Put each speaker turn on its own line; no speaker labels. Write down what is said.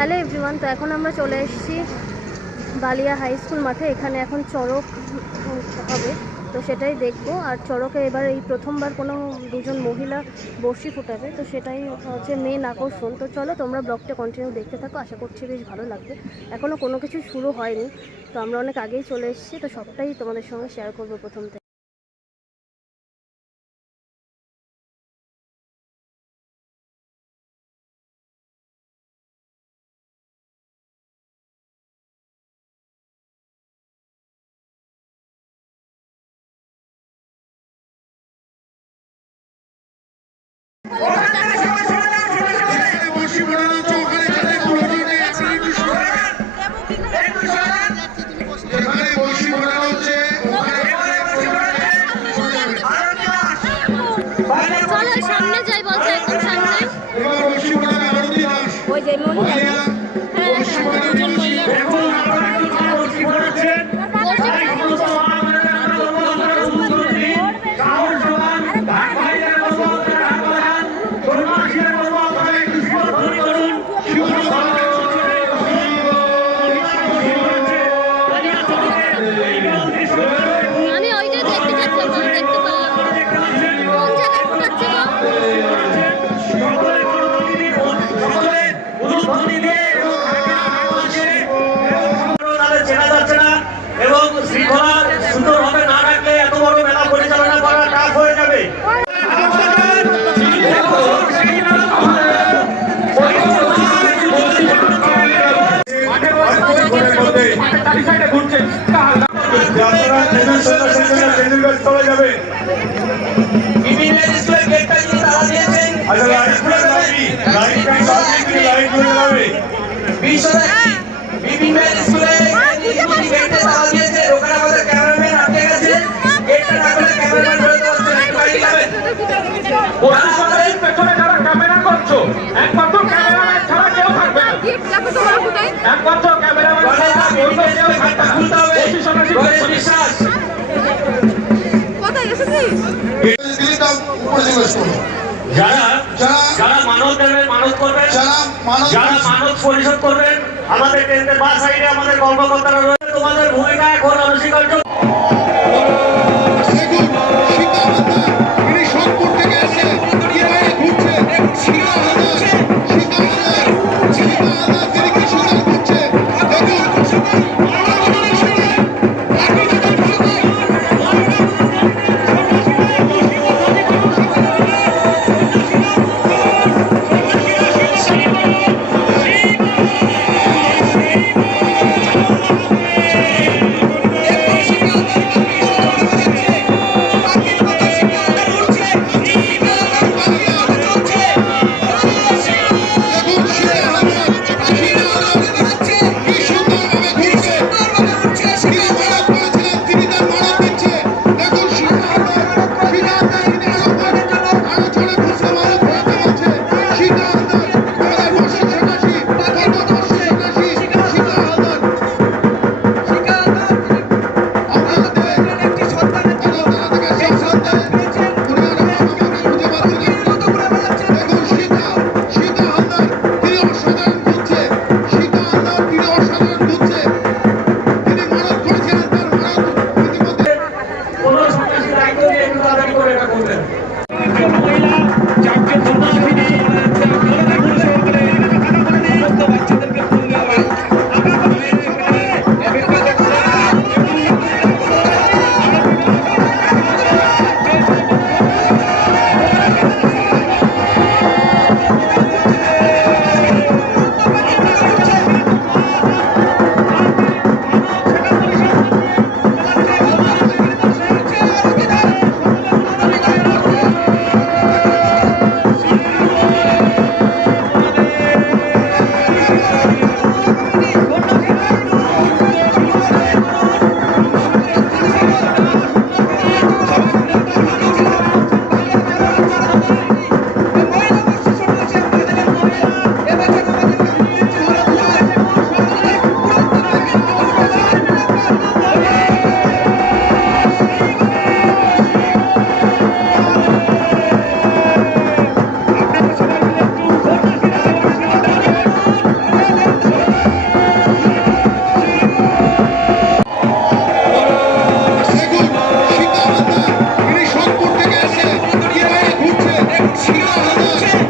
Hello everyone, তো এখন আমরা চলে এসেছি বালিয়া হাই স্কুল মাঠে। এখানে এখন চড়ক হবে, তো সেটাই দেখব। আর চড়কে এবার এই প্রথমবার কোনো দুজন মহিলা বর্ষি ফুটাবে, তো সেটাই হচ্ছে মেন আকর্ষণ। তো চলো তোমরা ব্লগটা কন্টিনিউ দেখতে থাকো, আশা করছি বেশ ভালো লাগবে। এখনও কোনো কিছু শুরু হয়নি, তো আমরা অনেক আগেই চলে এসেছি, তো সবটাই তোমাদের সঙ্গে শেয়ার করব প্রথম থেকে। সামনে যাই বলছে একদম সামনে। ওই যে
মালিয়া আপনারা ট্রেনের সঙ্গে সঙ্গে ট্রেনের কাছে চলে যাবে।
তালা দিয়েছেন
আচ্ছা লাইট করে যাবি লাইট করে লাইট যাবে
বিশ্বনাথী বিভিন্ন স্কুলে স্কুল
যারা
যারা
যারা
দেবে মানব করবেন।
যারা মানব
পরিশোধ করবেন আমাদের বা সাইডে আমাদের কর্মকর্তারা রয়েছে। তোমাদের ভূমিকা এখন অনস্বীকার্য। Hallelujah.